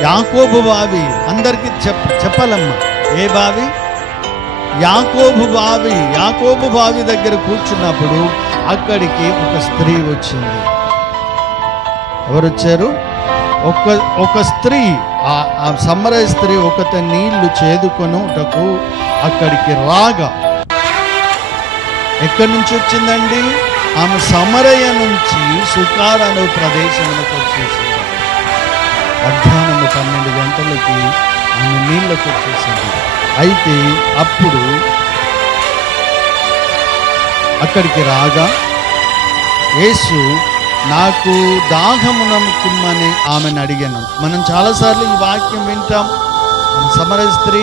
యాకోబు బావి. అందరికీ చెప్పాలమ్మా, ఏ బావి? యాకోబు బావి. యాకోబు బావి దగ్గర కూర్చున్నప్పుడు అక్కడికి ఒక స్త్రీ వచ్చింది. ఎవరు వచ్చారు? ఒక స్త్రీ, ఆ సమరయ స్త్రీ ఒకత నీళ్లు చేదుకొనుటకు అక్కడికి రాగా, ఎక్కడి నుంచి వచ్చిందండి? ఆమె సమరయ నుంచి సుకార్ అనే ప్రదేశంలోకి వచ్చేసింది. మధ్యాహ్నం 12 గంటలకి ఆమె నీళ్ళకు వచ్చేసింది. అయితే అప్పుడు అక్కడికి రాగా యేసు, నాకు దాహమునకుమ్మని ఆమెను అడిగాను. మనం చాలాసార్లు ఈ వాక్యం వింటాం. సమరయ స్త్రీ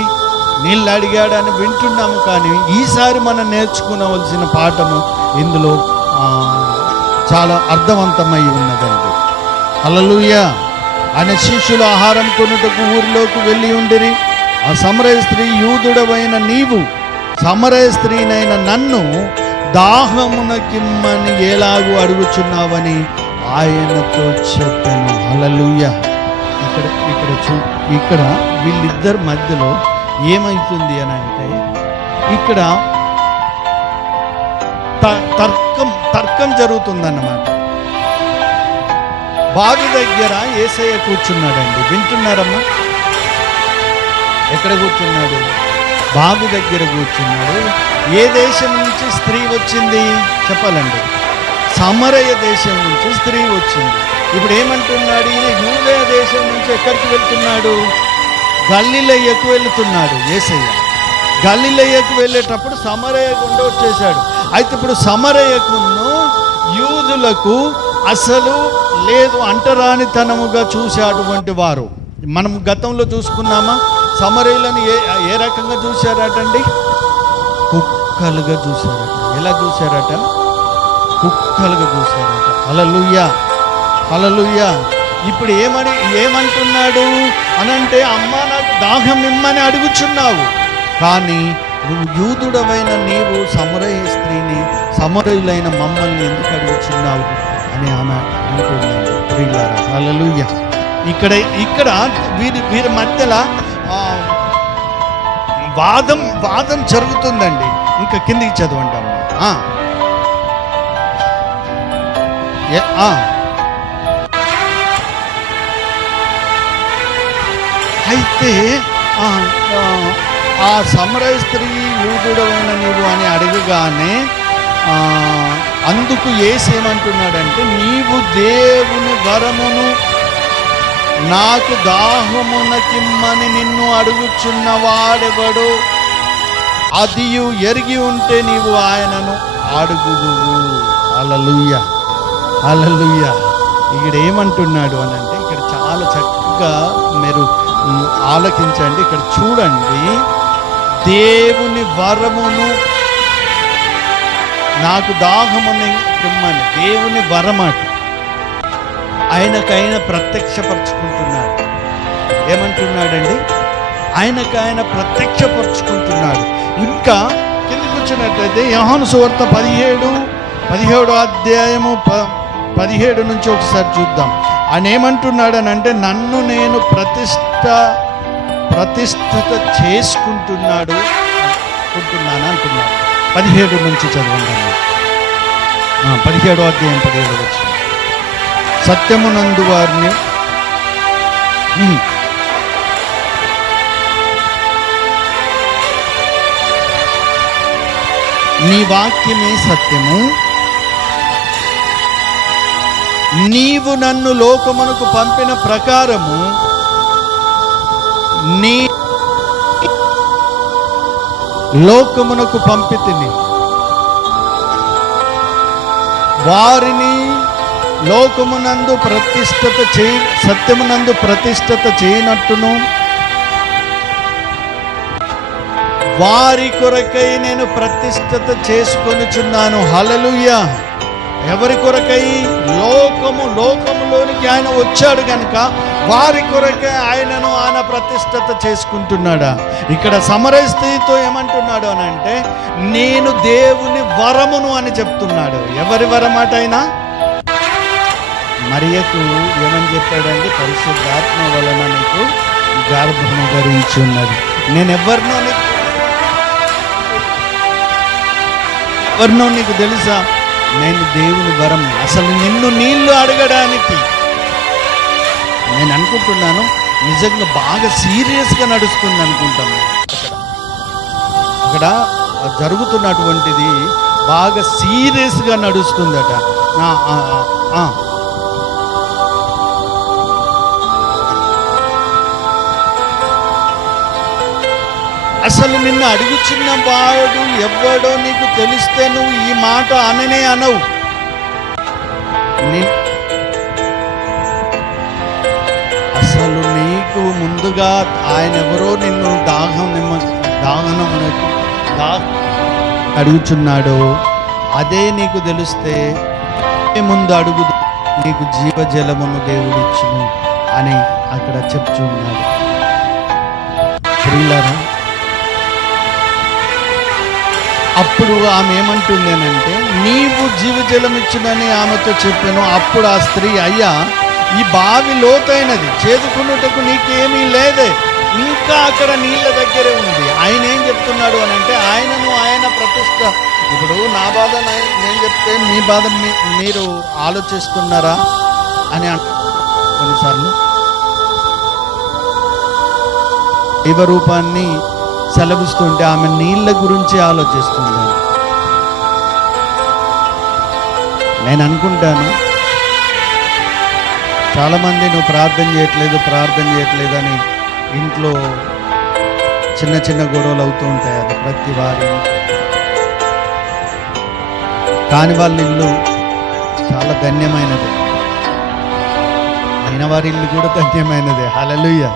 నీళ్ళు అడిగాడని వింటున్నాము, కానీ ఈసారి మనం నేర్చుకోవలసిన పాఠము ఇందులో చాలా అర్థవంతమై ఉన్నదండి. హల్లెలూయా. ఆయన శిష్యులు ఆహారం కొనుటకు ఊరిలోకి వెళ్ళి ఉండిరి. ఆ సమరయ స్త్రీ, యూదుడవైన నీవు సమరయ స్త్రీనైన నన్ను దాహమునకిమ్మని ఎలాగూ అడుగుచున్నావని ఆయనతో చెప్పాను. హల్లెలూయా. ఇక్కడ వీళ్ళిద్దరి మధ్యలో ఏమైతుంది అని అంటే, ఇక్కడ తర్కం జరుగుతుందన్నమాట. బావి దగ్గర యేసయ్య కూర్చున్నాడండి. వింటున్నారమ్మా? ఎక్కడ కూర్చున్నాడు? బావి దగ్గర కూర్చున్నాడు. ఏ దేశం నుంచి స్త్రీ వచ్చింది చెప్పాలండి? సమరయ దేశం నుంచి స్త్రీ వచ్చింది. ఇప్పుడు ఏమంటున్నాడు ఈయన? యూదయ దేశం నుంచి ఎక్కడికి వెళ్తున్నాడు? గలిలయకు వెళుతున్నాడు యేసయ్య. గలిలయకు వెళ్ళేటప్పుడు సమరయ గుండా వచ్చేసాడు. అయితే ఇప్పుడు సమరయకును యూదులకు అసలు లేదు, అంటరానితనముగా చూసేటువంటి వారు. మనం గతంలో చూసుకున్నామా? సమరయులను ఏ రకంగా చూశారటండి? కుక్కలుగా చూశారట. ఎలా చూశారట? కుక్కలుగా చూశారట. హల్లెలూయా, హల్లెలూయా. ఇప్పుడు ఏమంటున్నాడు అనంటే, అమ్మ నాకు దాహం ఇమ్మని అడుగుచున్నావు, కానీ నువ్వు యూదుడవైన నీవు సమరయ స్త్రీని, సమరయులైన మమ్మల్ని ఎందుకు అడుగుచున్నావు అని ఆమె అంటున్నాడు. ప్రియులారా, హల్లెలూయా. ఇక్కడ వీరి మధ్యలో వాదం జరుగుతుందండి. ఇంకా కిందికి చదవండి అమ్మా. అయితే ఆ సమరయ స్త్రీ, యూదుడవైన నీవు అని అడగగానే అందుకు యేసు ఏమంటున్నాడంటే, నీవు దేవుని వరమును నాకు దాహమునకిమ్మని నిన్ను అడుగుచున్నవాడెవడు? అదియు ఎరిగి ఉంటే నీవు ఆయనను అడుగుదువు. హల్లెలూయా, హల్లెలూయా. ఇక్కడ ఏమంటున్నాడు అని అంటే, ఇక్కడ చాలా చక్కగా మీరు ఆలకించండి. ఇక్కడ చూడండి, దేవుని వరమును నాకు దాహముని ఇమ్మని, దేవుని వరమాట ఆయనకైనా ప్రత్యక్షపరుచుకుంటున్నాడు. ఏమంటున్నాడండి? ఆయనకైన ప్రత్యక్షపరుచుకుంటున్నాడు. ఇంకా కిందికి వచ్చినట్లయితే యోహాను సువార్త 17వ అధ్యాయము 17 నుంచి ఒకసారి చూద్దాం. ఆయన ఏమంటున్నాడనంటే, నన్ను నేను ప్రతిష్ఠిత చేసుకుంటున్నాను అంటున్నాడు. 17 నుంచి చదవండి. 17వ అధ్యాయం 17 వచ్చి, సత్యమునందు వారిని నీ వాక్యమే సత్యము, నీవు నన్ను లోకమునకు పంపిన ప్రకారము నీ లోకమునకు పంపితిని, వారిని లోకమునందు సత్యమునందు ప్రతిష్ఠిత చేయనట్టును వారి కొరకై నేను ప్రతిష్ఠత చేసుకొనుచున్నాను. హల్లెలూయా. ఎవరి కొరకై? లోకములోనికి ఆయన వచ్చాడు కనుక వారి కొరకై ఆయన ప్రతిష్ఠత చేసుకుంటున్నాడా? ఇక్కడ సమరయ స్త్రీతో ఏమంటున్నాడు అని అంటే, నేను దేవుని వరమును అని చెప్తున్నాడు. ఎవరి వరమాట అయినా? మరియకు ఏమని చెప్పాడండి? పరిశుద్ధాత్మ వలన నీకు గర్భము ధరించి ఉన్నది. నేను ఎవరినో నీకు తెలుసా? నేను దేవుని వరం. అసలు నిన్ను నీళ్లు అడగడానికి నేను అనుకుంటున్నాను నిజంగా బాగా సీరియస్గా నడుస్తుంది అనుకుంటాను. అక్కడ జరుగుతున్నటువంటిది బాగా సీరియస్గా నడుస్తుందట. అసలు నిన్ను అడుగుచున్న వాడు ఎవడో నీకు తెలిస్తే నువ్వు ఈ మాట అననే అనవు. అసలు నీకు ముందుగా ఆయన ఎవరో నిన్ను దాహనమునకు అడుగుచున్నాడు. అదే నీకు తెలిస్తే ముందు అడుగు, నీకు జీవజలమును దేవుడిచ్చును అని అక్కడ చెప్తున్నాడు. ప్రియులారా, అప్పుడు ఆమె ఏమంటుంది అంటే, నీవు జీవజలం ఇచ్చునని ఆమెతో చెప్పాను. అప్పుడు ఆ స్త్రీ, అయ్యా ఈ బావి లోతైనది, చేదుకున్నటకు నీకేమీ లేదే, ఇంకా అక్కడ నీళ్ళ దగ్గరే ఉంది. ఆయన ఏం చెప్తున్నాడు అని అంటే, ఆయన ప్రతిష్ట. ఇప్పుడు నా బాధ నేను చెప్తే మీ బాధ మీరు ఆలోచిస్తున్నారా అని కొన్నిసార్లు దైవ రూపాన్ని సెలవిస్తుంటే ఆమె నీళ్ళ గురించి ఆలోచిస్తుంది. నేను అనుకుంటాను చాలామంది నువ్వు ప్రార్థన చేయట్లేదు అని ఇంట్లో చిన్న చిన్న గొడవలు అవుతూ ఉంటాయి. అది ప్రతి వారి. కాని వాళ్ళ ఇల్లు చాలా ధన్యమైనది, అయిన వారి ఇల్లు కూడా ధన్యమైనది. హల్లెలూయా.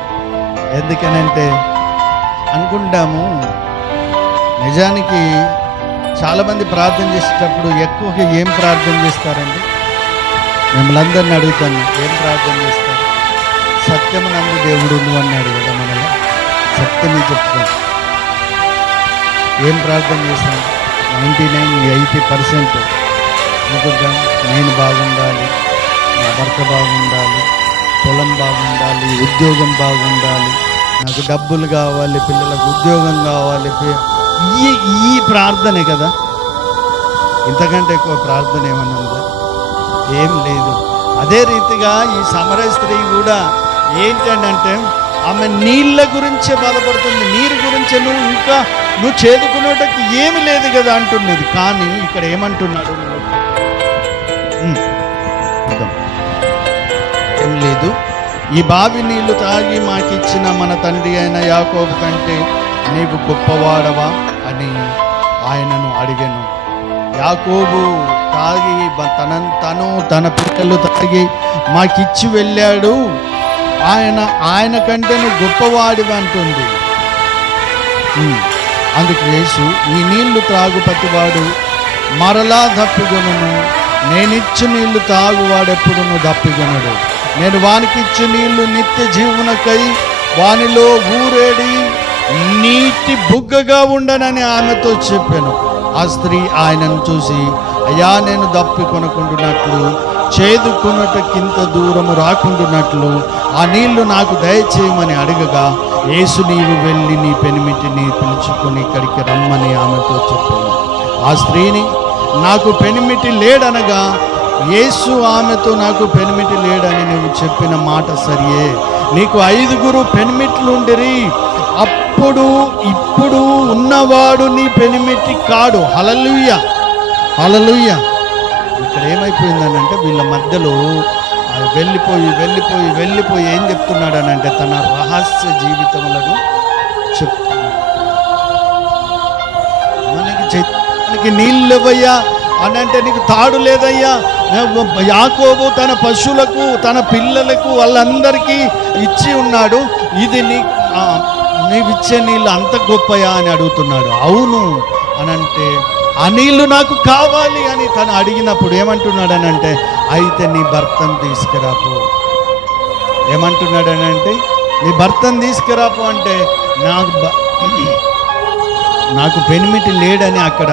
ఎందుకనంటే అనుకుంటాము, నిజానికి చాలామంది ప్రార్థన చేసేటప్పుడు ఎక్కువగా ఏం ప్రార్థన చేస్తారండి? మిమ్మల్ని అందరిని అడుగుతాను, ఏం ప్రార్థన చేస్తారు? సత్యమునందు దేవుడు నువ్వు అన్నాడు కదా, మనలో సత్యమే చెప్తాను. ఏం ప్రార్థన చేస్తాను? 99-80% అనుకుంటాం, నేను బాగుండాలి, నా భర్త బాగుండాలి, పొలం బాగుండాలి, ఉద్యోగం బాగుండాలి, నాకు డబ్బులు కావాలి, పిల్లలకు ఉద్యోగం కావాలి. ఈ ప్రార్థనే కదా. ఇంతకంటే ఎక్కువ ప్రార్థన ఏమన్నా ఉందా? ఏం లేదు. అదే రీతిగా ఈ సమరయ స్త్రీ కూడా ఏంటంటే, ఆమె నీళ్ళ గురించే బాధపడుతుంది. నీరు గురించి నువ్వు చేదుకునేటట్టు ఏమి లేదు కదా అంటున్నది. కానీ ఇక్కడ ఏమంటున్నాడు? ఏం లేదు, ఈ బావి నీళ్లు తాగి మాకిచ్చిన మన తండ్రి అయిన యాకోబు కంటే నీవు గొప్పవాడవా అని ఆయనను అడిగాను. యాకోబు తాగి తన పిల్లలు తాగి మాకిచ్చి వెళ్ళాడు, ఆయన కంటే నువ్వు గొప్పవాడివి అంటుంది. అందుకు యేసు, ఈ నీళ్లు త్రాగు ప్రతివాడు మరలా దప్పిగొనును, నేనిచ్చు నీళ్లు తాగువాడెప్పుడు నువ్వు దప్పిగొనడు. నేను వానికిచ్చు నీళ్లు నిత్య జీవనకై వానిలో ఊరేడి నీటి బుగ్గగా ఉండనని ఆమెతో చెప్పాను. ఆ స్త్రీ ఆయనను చూసి, అయ్యా నేను దప్పి కొనుకుంటున్నట్లు, చేదుకున్నటకింత దూరము రాకుంటున్నట్లు ఆ నీళ్లు నాకు దయచేయమని అడగగా, యేసు నీవు వెళ్ళి నీ పెనిమిటిని పిలుచుకొని ఇక్కడికి రమ్మని ఆమెతో చెప్పాను. ఆ స్త్రీని, నాకు పెనిమిటి లేడనగా యేసు ఆమెతో, నాకు పెనిమిటి లేడని నువ్వు చెప్పిన మాట సరియే, నీకు 5 పెనిమిట్లుండిరి, ఇప్పుడు ఉన్నవాడు నీ పెనిమిటి కాడు. హల్లెలూయా, హల్లెలూయా. ఇక్కడ ఏమైపోయిందనంటే, వీళ్ళ మధ్యలో వెళ్ళిపోయి ఏం చెప్తున్నాడు అనంటే, తన రహస్య జీవితములను చెప్తున్నాడు. మనకి నీళ్ళు ఇవ్వయ్యా అని అంటే, నీకు తాడు లేదయ్యా. యాకోబు తన పశువులకు, తన పిల్లలకు, వాళ్ళందరికీ ఇచ్చి ఉన్నాడు. ఇది నీవిచ్చే నీళ్ళు అంత గొప్పయా అని అడుగుతున్నాడు. అవును అని అంటే, ఆ నీళ్లు నాకు కావాలి అని తను అడిగినప్పుడు ఏమంటున్నాడనంటే, అయితే నీ భర్తను తీసుకురాపు. ఏమంటున్నాడనంటే, నీ భర్తను తీసుకురాపు అంటే, నాకు పెనిమిటి లేడని అక్కడ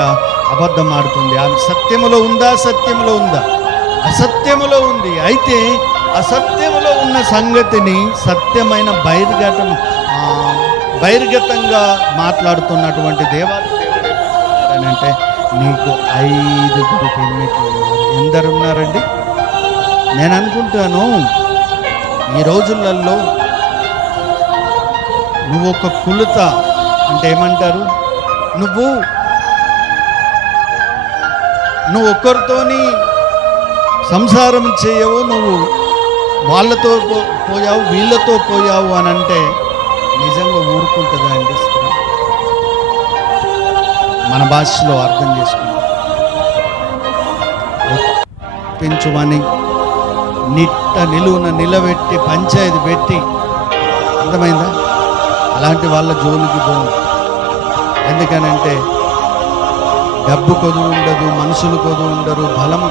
అబద్ధం ఆడుతుంది. ఆమె సత్యములో ఉందా? సత్యములో ఉందా? అసత్యములో ఉంది. అయితే అసత్యములో ఉన్న సంగతిని సత్యమైన బహిర్గతంగా మాట్లాడుతున్నటువంటి దేవాది దేవుడు ఏమంటున్నాడనంటే, నీకు 5 పెనిమిట్లు ఉన్నారు. ఎందరున్నారండి? నేను అనుకుంటాను ఈ రోజులలో నువ్వు ఒక కులత అంటే ఏమంటారు, నువ్వు ఒక్కరితోని సంసారం చేయవు, నువ్వు వాళ్ళతో పోయావు వీళ్ళతో పోయావు అని అంటే నిజంగా ఊరుకుంటుందా అండి? మన భాషలో అర్థం చేసుకుంటాం. పెంచుమని నిలువున నిలబెట్టి పంచాయతీ పెట్టి, అర్థమైందా? అలాంటి వాళ్ళ జోలికి పోను. ఎందుకనంటే డబ్బు కొదువు ఉండదు, మనుషులు కొదువు ఉండరు, బలం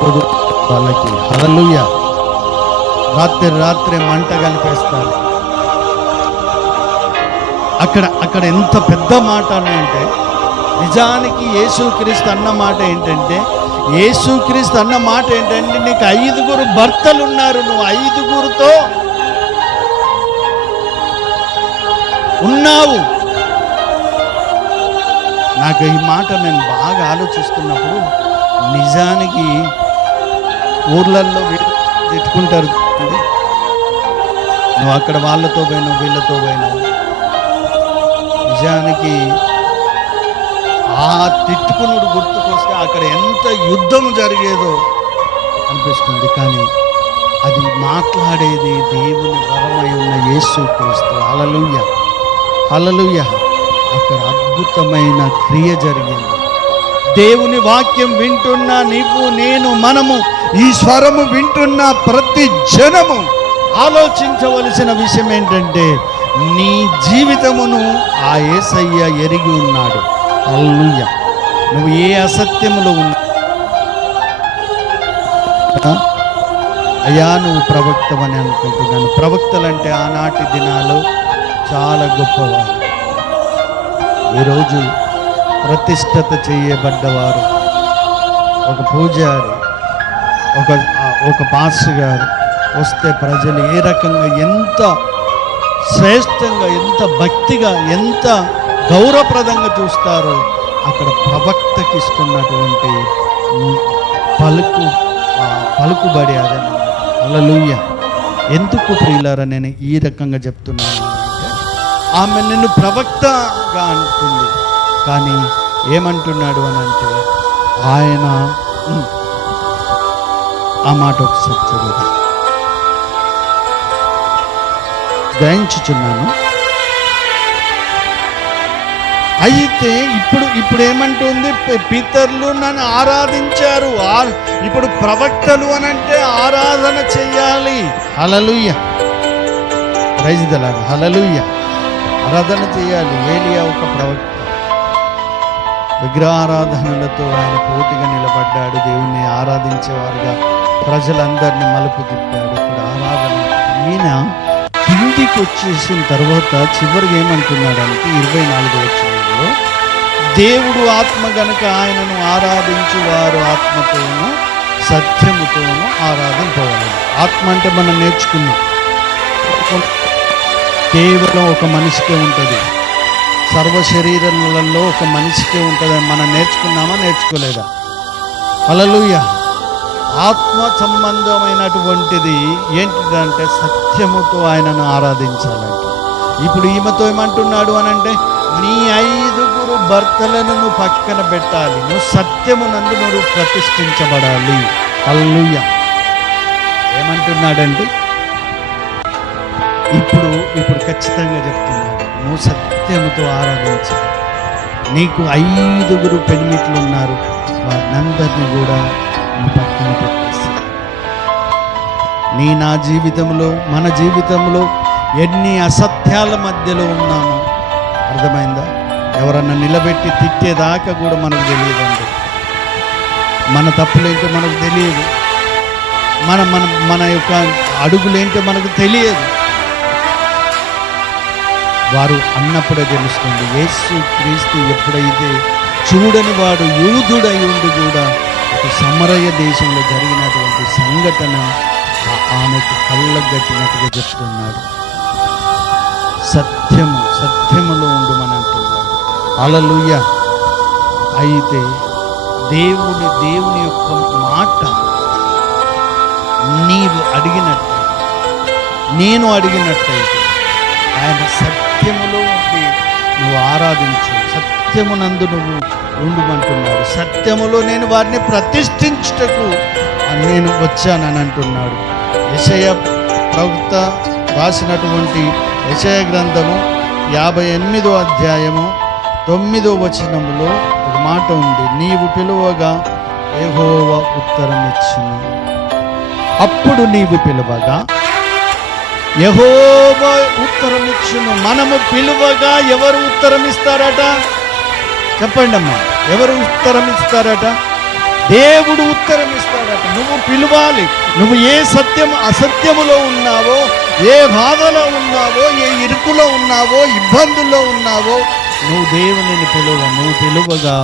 కొదువు వాళ్ళకి. హల్లెలూయా. రాత్రి మంట కలిపేస్తారు. అక్కడ ఎంత పెద్ద మాట అంటే, నిజానికి యేసుక్రీస్తు అన్న మాట ఏంటంటే, నీకు 5 భర్తలు ఉన్నారు, నువ్వు 5 ఉన్నావు. నాకు ఈ మాట నేను బాగా ఆలోచిస్తున్నప్పుడు, నిజానికి ఊర్లల్లో తిట్టుకుంటారు, నువ్వు అక్కడ వాళ్ళతో పోయినావు వీళ్ళతో పోయినావు. నిజానికి ఆ తిట్టుకునుడు గుర్తుకొస్తే అక్కడ ఎంత యుద్ధం జరిగేదో అనిపిస్తుంది. కానీ అది మాట్లాడేది దేవుని వరమై ఉన్న యేసుక్రీస్తు. హల్లెలూయా, హల్లెలూయా. అక్కడ అద్భుతమైన క్రియ జరిగింది. దేవుని వాక్యం వింటున్న నీవు, నేను, మనము, ఈ స్వరము వింటున్న ప్రతి జనము ఆలోచించవలసిన విషయం ఏంటంటే, నీ జీవితమును ఆ యేసయ్య ఎరిగి ఉన్నాడు. హల్లెలూయా. నువ్వు ఏ అసత్యములో ఉన్నా, అయ్యా నువ్వు ప్రవక్తవని అనుకుంటున్నాను. ప్రవక్తలంటే ఆనాటి దినాలు చాలా గొప్పవారు. ఈరోజు ప్రతిష్టత చేయబడ్డవారు, ఒక పూజారి, ఒక పాస్టర్ గారు వస్తే ప్రజలు ఏ రకంగా, ఎంత శ్రేష్టంగా, ఎంత భక్తిగా, ఎంత గౌరవప్రదంగా చూస్తారో, అక్కడ ప్రవక్తకి ఇస్తున్నటువంటి పలుకుబడి అదనమాట. హల్లెలూయా. ఎందుకు ప్రియులారా నేను ఈ రకంగా చెప్తున్నాను అంటే, ఆమె నిన్ను ప్రవక్తగా అంటుంది, కానీ ఏమంటున్నాడు అని అంటే, ఆయన ఆ మాట ఒకసారి చదువు గ్రహించుచున్నాను. అయితే ఇప్పుడు ఏమంటుంది, పితరులు నన్ను ఆరాధించారు, ఇప్పుడు ప్రవక్తలు అని అంటే ఆరాధన చెయ్యాలి. హల్లెలూయా, ప్రైజ్ ది లార్డ్. హల్లెలూయా, ఆరాధన చేయాలి. ఏలియా ఒక ప్రవక్త, విగ్రహారాధనలతో ఆయన పోటీగా నిలబడ్డాడు. దేవుణ్ణి ఆరాధించేవారుగా ప్రజలందరినీ మలుపు తిప్పాడు. ఇప్పుడు ఆరాధన. ఈయన కిందికి వచ్చేసిన తర్వాత చివరికి ఏమంటున్నాడంటే 24వ వచనంలో, దేవుడు ఆత్మ గనుక ఆయనను ఆరాధించు వారు ఆత్మతోనూ సత్యముతోనూ ఆరాధింపవాలి. ఆత్మ అంటే మనం నేర్చుకున్నాం, కేవలం ఒక మనిషికే ఉంటుంది. సర్వ శరీరాలలో ఒక మనిషికే ఉంటుంది. మనం నేర్చుకున్నామా? నేర్చుకోలేదా? హల్లెలూయా. ఆత్మ సంబంధమైనటువంటిది ఏంటిదంటే సత్యముతో ఆయనను ఆరాధించాలంట. ఇప్పుడు ఈమెతో ఏమంటున్నాడు అనంటే, నీ 5 భర్తలను నువ్వు పక్కన పెట్టాలి, నువ్వు సత్యమునందు నువ్వు ప్రతిష్ఠించబడాలి. హల్లెలూయా. ఏమంటున్నాడంటే, ఇప్పుడు ఖచ్చితంగా చెప్తున్నాడు, నువ్వు సత్యముతో ఆరాధించాలి. నీకు 5 పెనిమిట్లు ఉన్నారు, వారినందరినీ కూడా నువ్వు పక్కన పెట్టేసి, నా జీవితంలో, మన జీవితంలో ఎన్ని అసత్యాల మధ్యలో ఉన్నామో అర్థమైందా? ఎవరన్నా నిలబెట్టి తిట్టేదాకా కూడా మనకు తెలియదండి. మన తప్పులేంటో మనకు తెలియదు, మన మన మన యొక్క అడుగులేంటో మనకు తెలియదు. వారు అన్నప్పుడే తెలుస్తుంది. యేసు క్రీస్తు ఎప్పుడైతే చూడని వాడు యూదుడై ఉండి కూడా ఒక సమరయ దేశంలో జరిగినటువంటి సంఘటన ఆమెకు కళ్ళగట్టినట్టుగా చెప్తున్నాడు. సత్యములో ఉండుమని అంటున్నాడు. హల్లెలూయా. అయితే దేవుని యొక్క మాట నీవు అడిగినట్టు, నేను అడిగినట్టయితే ఆయన సత్యములో ఉండి నువ్వు ఆరాధించు, సత్యమునందు నువ్వు ఉండుమంటున్నాడు. సత్యములో నేను వారిని ప్రతిష్ఠించుటకు నేను వచ్చానని అంటున్నాడు. యెషయా ప్రవక్త రాసినటువంటి యెషయా గ్రంథము 58వ అధ్యాయము 9వ వచనములో ఒక మాట ఉంది. నీవు పిలువగా యెహోవా ఉత్తరం ఇచ్చును. అప్పుడు నీవు పిలువగా యెహోవా ఉత్తరం ఇచ్చును. మనము పిలువగా ఎవరు ఉత్తరం ఇస్తారట? చెప్పండి అమ్మా, ఎవరు ఉత్తరం ఇస్తారట? దేవుడు ఉత్తరం ఇస్తాడట. నువ్వు పిలవాలి. నువ్వు ఏ అసత్యములో ఉన్నావో, ఏ బాధలో ఉన్నావో, ఏ ఇరుకులో ఉన్నావో, ఇబ్బందుల్లో ఉన్నావో, నువ్వు దేవునిని నువ్వు పిలువగా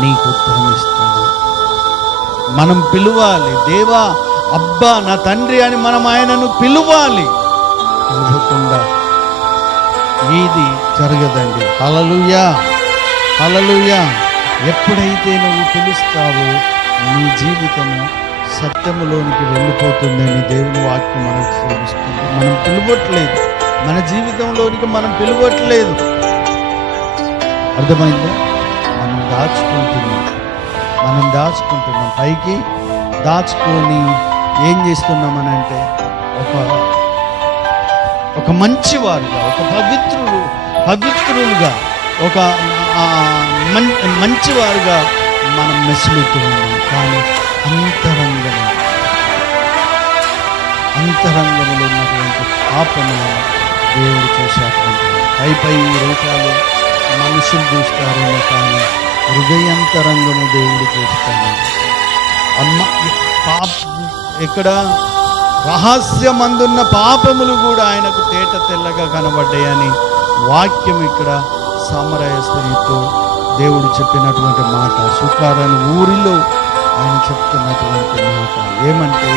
నీకు ఉత్తరం ఇస్తాడు. మనం పిలవాలి. దేవా, అబ్బా, నా తండ్రి అని మనం ఆయనను పిలవాలి. పిలవకుండా ఇది జరగదండి. హల్లెలూయా, హల్లెలూయా. ఎప్పుడైతే నువ్వు పిలుస్తావో నీ జీవితము సత్యములోనికి వెళ్ళిపోతుందని దేవుని వాక్యం మనకు చూపిస్తుంది. మనం పిలవట్లేదు, మన జీవితంలోనికి మనం పిలవట్లేదు. అర్థమైందా? మనం దాచుకుంటున్నాం. పైకి దాచుకొని ఏం చేస్తున్నామనంటే ఒక మంచివారుగా, ఒక పవిత్రులుగా, ఒక మంచివారుగా మనం మెసులుతూ ఉన్నాం. కానీ అంతరంగంలో ఉన్నటువంటి పాపములను దేవుడు చూసేటువంటి పై రూపాలు మనుషులు చూస్తారేమో, కానీ హృదయంతరంగము దేవుడు చూస్తాడు. ఇక్కడ రహస్యమందున్న పాపములు కూడా ఆయనకు తేట తెల్లగా కనబడ్డాయని వాక్యం ఇక్కడ సమరయ స్త్రీతో దేవుడు చెప్పినటువంటి మాట. సుకారాని ఊరిలో ఆయన చెప్తున్నటువంటి మాట ఏమంటే,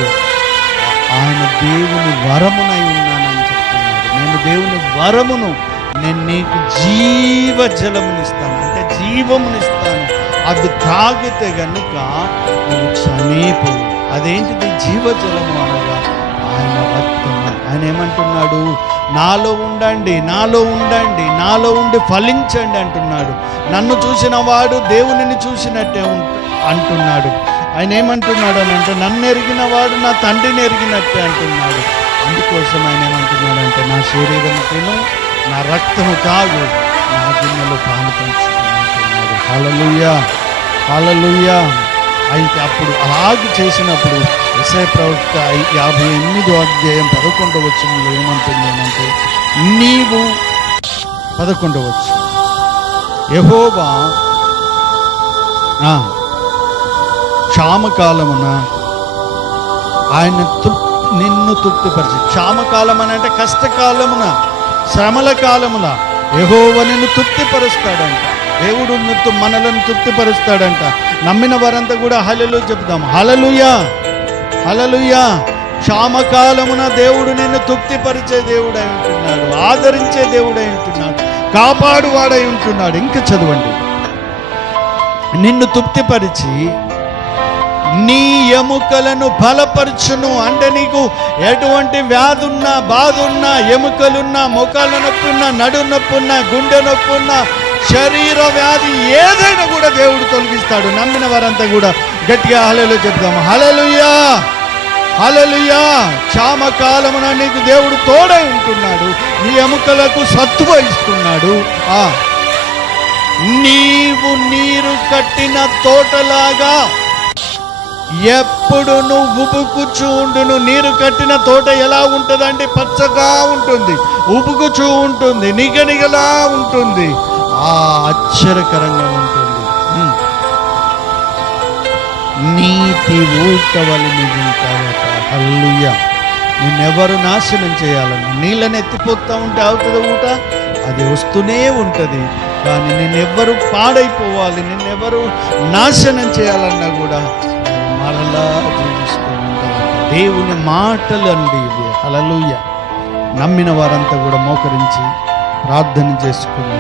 ఆయన దేవుని వరమునై ఉన్నానని చెప్తున్నాడు. నేను దేవుని వరమును, నేను నీకు జీవజలమునిస్తాను, అంటే జీవమునిస్తాను. అది తాగితే గనుక నువ్వు చనిపోవు. అదేంటిది? జీవజలము అనగా ఆయన రక్తము. ఆయన ఏమంటున్నాడు? నాలో ఉండండి, నాలో ఉండి ఫలించండి అంటున్నాడు. నన్ను చూసిన వాడు దేవునిని చూసినట్టే అంటున్నాడు. ఆయన ఏమంటున్నాడు అని అంటే, నన్ను ఎరిగిన వాడు నా తండ్రిని ఎరిగినట్టే అంటున్నాడు. అందుకోసం ఆయన ఏమంటున్నాడు అంటే, నా శరీరం తిను, నా రక్తము తాగు, నా గిన్నెలో పాలు పంచుకుంటున్నాడు. హల్లెలూయా, హల్లెలూయా. అయితే అప్పుడు అలాగ చేసినప్పుడు యెషయా ప్రవక్త 58వ అధ్యాయం 11వ వచనంలో ఏమంటుంది అంటే, నీవు 11వ వచనం, యెహోవా క్షామకాలమున ఆయన నిన్ను తృప్తిపరిచి, క్షామకాలం అని అంటే కష్టకాలమున, శ్రమల కాలమున యెహోవా నిన్ను తృప్తిపరుస్తాడంట. దేవుడు మనలను తృప్తిపరుస్తాడంట. నమ్మిన వారంతా కూడా హల్లెలూయా చెప్తాం. హల్లెలూయా, హల్లెలూయా. క్షామకాలమున దేవుడు నిన్ను తృప్తిపరిచే దేవుడై ఉంటున్నాడు, ఆదరించే దేవుడై ఉంటున్నాడు, కాపాడువాడై ఉంటున్నాడు. ఇంకా చదవండి. నిన్ను తృప్తిపరిచి నీ ఎముకలను బలపరచును. అంటే నీకు ఎటువంటి వ్యాధి ఉన్నా, బాధ ఉన్నా, ఎముకలున్నా, మోకాళ్ళ నొప్పి ఉన్నా, నడు నొప్పి ఉన్నా, గుండె నొప్పి ఉన్నా, శరీర వ్యాధి ఏదైనా కూడా దేవుడు తొలగిస్తాడు. నమ్మిన వారంతా కూడా గట్టిగా హల్లెలూయా చెప్తాము. హల్లెలూయా, హల్లెలూయా. క్షామకాలమున నీకు దేవుడు తోడై ఉంటున్నాడు, నీ ఎముకలకు సత్తువ ఇస్తున్నాడు. నీవు నీరు కట్టిన తోటలాగా ఎప్పుడు నువ్వు ఉబుకుచూ ఉండును. నీరు కట్టిన తోట ఎలా ఉంటుందంటే పచ్చగా ఉంటుంది, ఉబుకుచూ ఉంటుంది, నిగనిగలా ఉంటుంది, ఆశ్చర్యకరంగా ఉంటుంది. నీటి ఊట వలె నువ్వు ఉంటావట. హల్లెలూయా. నిన్నెవరు నాశనం చేయాలన్నా, నీళ్ళని ఎత్తిపోతూ ఉంటే అవుతుంది ఊట, అది వస్తూనే ఉంటుంది. కానీ నిన్నెవ్వరు పాడైపోవాలి, నిన్నెవరు నాశనం చేయాలన్నా కూడా మరలా జీవిస్తూ ఉంటారు. దేవుని మాటలు అండి ఇవి. హల్లెలూయా. నమ్మిన వారంతా కూడా మోకరించి ప్రార్థన చేసుకుని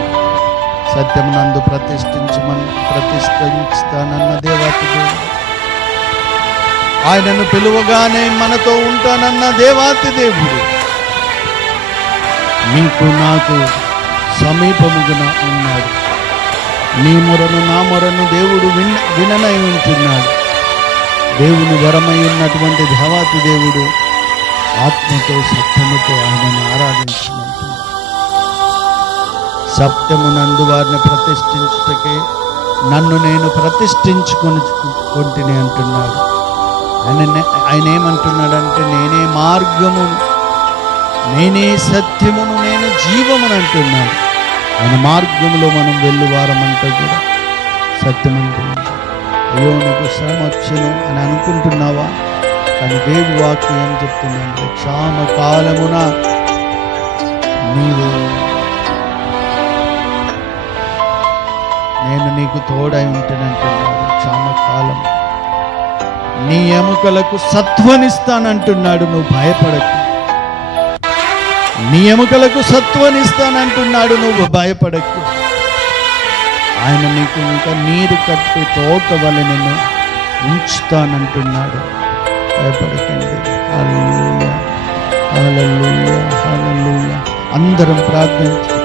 సత్యమునందు ప్రతిష్ఠిస్తానన్న దేవాతి దేవుడు, ఆయనను పిలువగానే మనతో ఉంటానన్న దేవాతి దేవుడు నీకు నాకు సమీపముగా ఉన్నాడు. నీ మొరను నా మొరను దేవుడు విననై ఉంటున్నాడు. దేవుని వరమై ఉన్నటువంటి దేవాతి దేవుడు ఆత్మతో సత్యముతో ఆయనను ఆరాధించమంటున్నాడు. సత్యమునందు వారిని ప్రతిష్ఠించుటకే నన్ను నేను ప్రతిష్ఠించుకొని అంటున్నాడు. ఆయన ఏమంటున్నాడంటే, నేనే మార్గమును, నేనే సత్యమును, నేను జీవమును అంటున్నాడు. ఆయన మార్గంలో మనం వెళ్ళువారమంతా కూడా సత్యమంటున్నాడు. అయ్యో నీకు శ్రమ వచ్చును అని అనుకుంటున్నావా? కానీ దేవుని వాక్యం ఏం చెప్తుందంటే, క్షామ కాలమున నేను నీకు తోడై ఉంటానంటున్నాడు. క్షామకాలం నీ ఎముకలకు సత్వనిస్తానంటున్నాడు. నువ్వు భయపడకు. నీ ఎముకలకు సత్వనిస్తానంటున్నాడు. నువ్వు భయపడకు. ఆయన నీకు ఇంకా నీరు కట్టు తోట వలె నిన్ను ఉంచుతానంటున్నాడు. భయపడకండి. హల్లెలూయా, హల్లెలూయా, హల్లెలూయా. అందరం ప్రార్థించు.